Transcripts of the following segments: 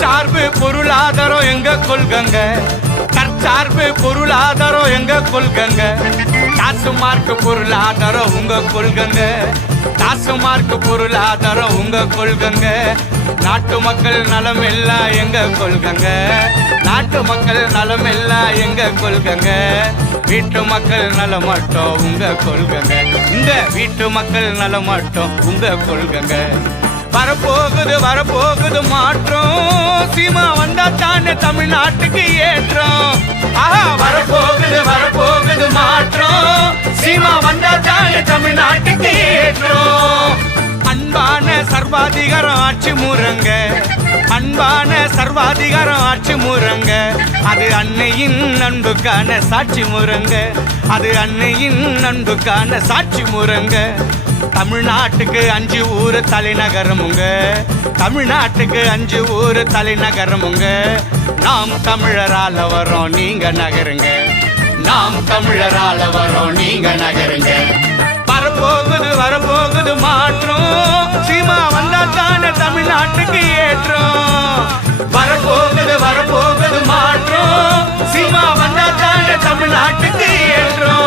தற்சார்பு பொருளாதாரம் எங்க கொள்கங்க, தற்சார்பு பொருளாதாரம் எங்க கொள்கங்க. காசு மார்க்கு பொருளாதாரம் உங்க கொள்கங்க, காசு மார்க்கு பொருளாதாரம் உங்க கொள்கங்க. நாட்டு மக்கள் நலம் எல்லாம் எங்க கொள்கங்க, நாட்டு மக்கள் நலம் எல்லாம் எங்க கொள்கங்க. வீட்டு மக்கள் நலம் மட்டும் உங்க கொள்கங்க, இந்த வீட்டு மக்கள் நலம் மட்டும் உங்க கொள்கங்க. வரப்போகுது வரப்போகுது மாற்றம், சீமா வந்தா தானே தமிழ்நாட்டுக்கு ஏற்றம். ஆஹா வரப்போகுது வரப்போகுது மாற்றம், சீமா வந்தா தானே தமிழ்நாட்டுக்கு ஏற்றம். அன்பான சர்வாதிகாரம் ஆட்சி முறங்க, அன்பான சர்வாதிகாரம் ஆட்சி முறங்க. அது அன்னையின் அன்புக்கான சாட்சி முறங்க, அது அன்னையின் அன்புக்கான சாட்சி முறங்க. தமிழ்நாட்டுக்கு 5 ஊர் தலைநகரமுங்க, தமிழ்நாட்டுக்கு 5 ஊர் தலைநகரமுங்க. நாம் தமிழரால வரோம் நீங்க நகருங்க, நாம் தமிழரால வரோம் நீங்க நகருங்க. வரப்போகுது வரப்போகுது மாற்றம், சீமா வந்தா தானே தமிழ்நாட்டுக்கு ஏற்றம். வரப்போகுது வரப்போகுது மாற்றம், சீமா வந்தா தானே தமிழ்நாட்டுக்கு ஏற்றம்.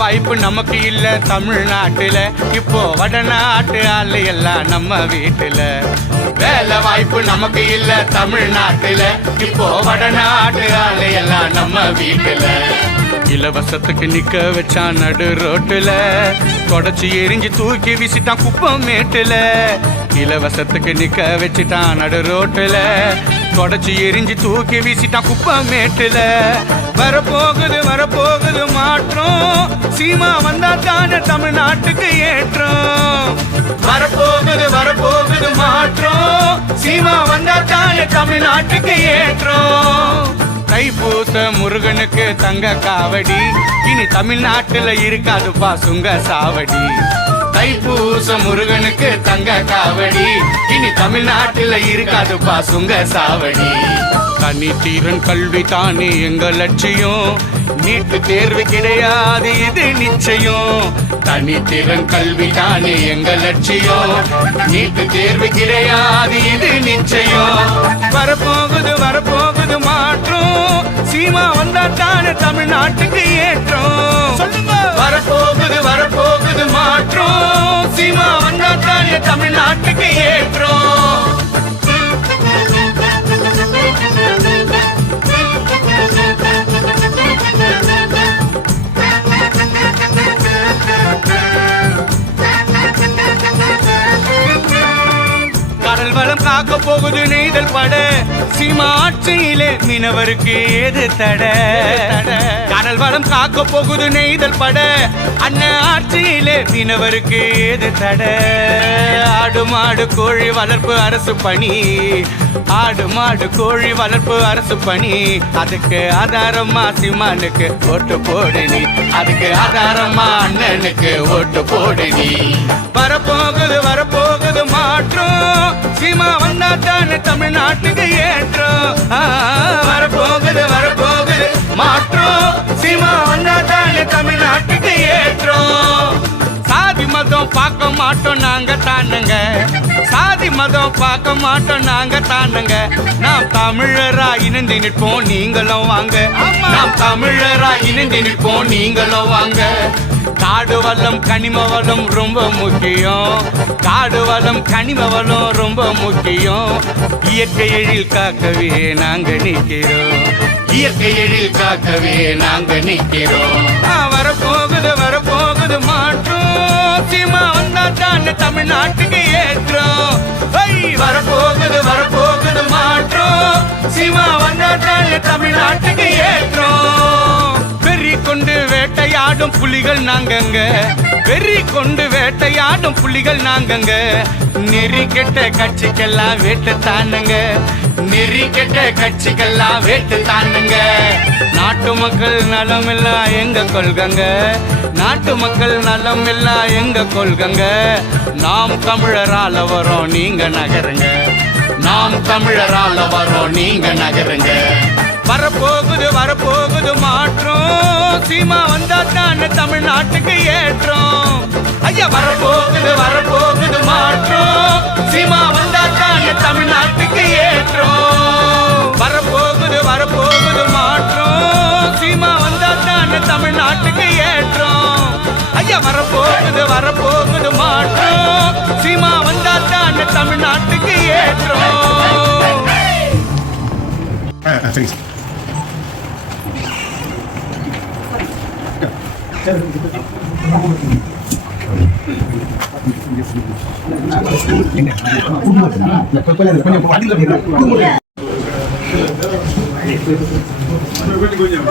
வாய்ப்பு நமக்கு இல்ல தமிழ்நாட்டுல, இப்போ வடநாட்டு ஆளு எல்லாம் நம்ம வீட்டுல. வேலை வாய்ப்பு நமக்கு இல்ல தமிழ்நாட்டுல, இப்போ வடநாட்டு ஆளு எல்லாம் நம்ம வீட்டுல. இலவசத்துக்கு நிக்க வச்சான் நடு ரோட்டுல, தொடச்சி எரிஞ்சு தூக்கி வீசிட்டான் குப்பம் மேட்டுல. இலவசத்துக்கு நிக்க வச்சுட்டான் நடு ரோட்டுல, தொடச்சி எரிஞ்சு தூக்கி வீசிட்டான் குப்பம் மேட்டுல. வரப்போகுது வரப்போகுது மாற்றம், சீமா வந்தா தானே தமிழ்நாட்டுக்கு ஏற்றம். வரப்போகுது வரப்போகுது மாற்றம், சீமா வந்தா தானே தமிழ்நாட்டுக்கு ஏற்றம். தைப்பூச முருகனுக்கு தங்க காவடி, இனி தமிழ்நாட்டுல இருக்காதுப்பா சுங்க சாவடி. தைப்பூச முருகனுக்கு தங்க காவடி, இனி தமிழ்நாட்டுல இருக்காதுப்பா சுங்க சாவடி. தனித்திறன் கல்வி தானே எங்க லட்சியம், நீட்டு தேர்வு கிடையாது இது நிச்சயம். தனித்திறன் கல்வி தானே எங்க லட்சியம், நீட்டு தேர்வு கிடையாது இது நிச்சயம். வரப்போகுது வரப்போகுது மாற்றம், சீமா வந்தா தானே தமிழ்நாட்டுக்கு ஏற்றம். வரப்போகுது வரப்போகுது மாற்றம், சீமா வந்தா தானே தமிழ்நாட்டுக்கு ஏற்றம். கடல் வளம் காக்க போகுது நெய்தல் பட, சீமா ஆட்சியிலே மீனவருக்கு ஏது தட. கடல் வளம் காக்க போகுது நெய்தல் பட, அண்ணன் ஆட்சியிலே மீனவருக்கு ஏது தட. ஆடு மாடு கோழி வளர்ப்பு அரசு பணி, ஆடு மாடு கோழி வளர்ப்பு அரசு பணி. அதுக்கு ஆதாரமா சீமானுக்கு ஓட்டு போடு நீ, அதுக்கு ஆதாரமா அண்ணனுக்கு ஓட்டு போடு நீ. வரப்போகுது வரப்போகுது மாற்றம், சீமா வந்தா தானே தமிழ்நாட்டுக்கு ஏற்றம். வரப்போகுது வரப்போகுது மாற்றம், சீமா வந்தா தானே தமிழ்நாட்டுக்கு ஏற்றம். சாதி மதம் பார்க்க மாட்டோம் நாங்க தானுங்க, சாதி மதம் பார்க்க மாட்டோம் நாங்க தானுங்க. நாம் தமிழரா இணைந்து நிற்போம் நீங்களும் வாங்க, நாம் தமிழரா இணைந்து நிற்போம் நீங்களும் வாங்க. காடு வளம் கனிம வளம் ரொம்ப முக்கியம், காடு வளம் கனிம வளம் ரொம்ப முக்கியம். இயற்கை எழில் காக்கவே நாங்க நிற்கிறோம், இயற்கை எழில் காக்கவே நாங்க நிற்கிறோம். வரப்போகுது வரப்போகுது மாற்றம், சீமா வந்தா தானே தமிழ்நாட்டுக்கு ஏற்றம். வரப்போகுது வரப்போகுது மாற்றம், சீமா வந்தா தானே தமிழ்நாட்டுக்கு ஏற்றம். வெறி கொண்டு வேட்டையாடும் புலிகள் நாங்கங்க, வெறி கொண்டு வேட்டையாடும் புலிகள் நாங்கங்க. நெறி கெட்ட கட்சிக்கெல்லாம் வேட்டு தானுங்க, நெறி கெட்ட கட்சிக்கெல்லாம் வேட்டு தானுங்க. நாட்டு மக்கள் நலம் எல்லாம் எங்க கொள்கங்க, நாட்டு மக்கள் நலம் எல்லாம் எங்க கொள்கங்க. நாம் தமிழரால வரோம் நீங்க நகருங்க, நாம் தமிழரால வரோம் நீங்க நகருங்க. வரப்போகுது மாற்றம் சீமா வந்தா தான் தமிழ்நாட்டுக்கு ஏற்றம். ஐயா வரப்போகுது மாற்றம் சீமா வந்தா தான் தமிழ்நாட்டுக்கு ஏற்றம். வரப்போகுது மாற்றம் சீமா வந்தா தான் தமிழ்நாட்டுக்கு ஏற்றம். ஐயா வரப்போகுது மாற்றம் சீமா வந்தா தான் தமிழ்நாட்டுக்கு ஏற்றம். கொஞ்சம்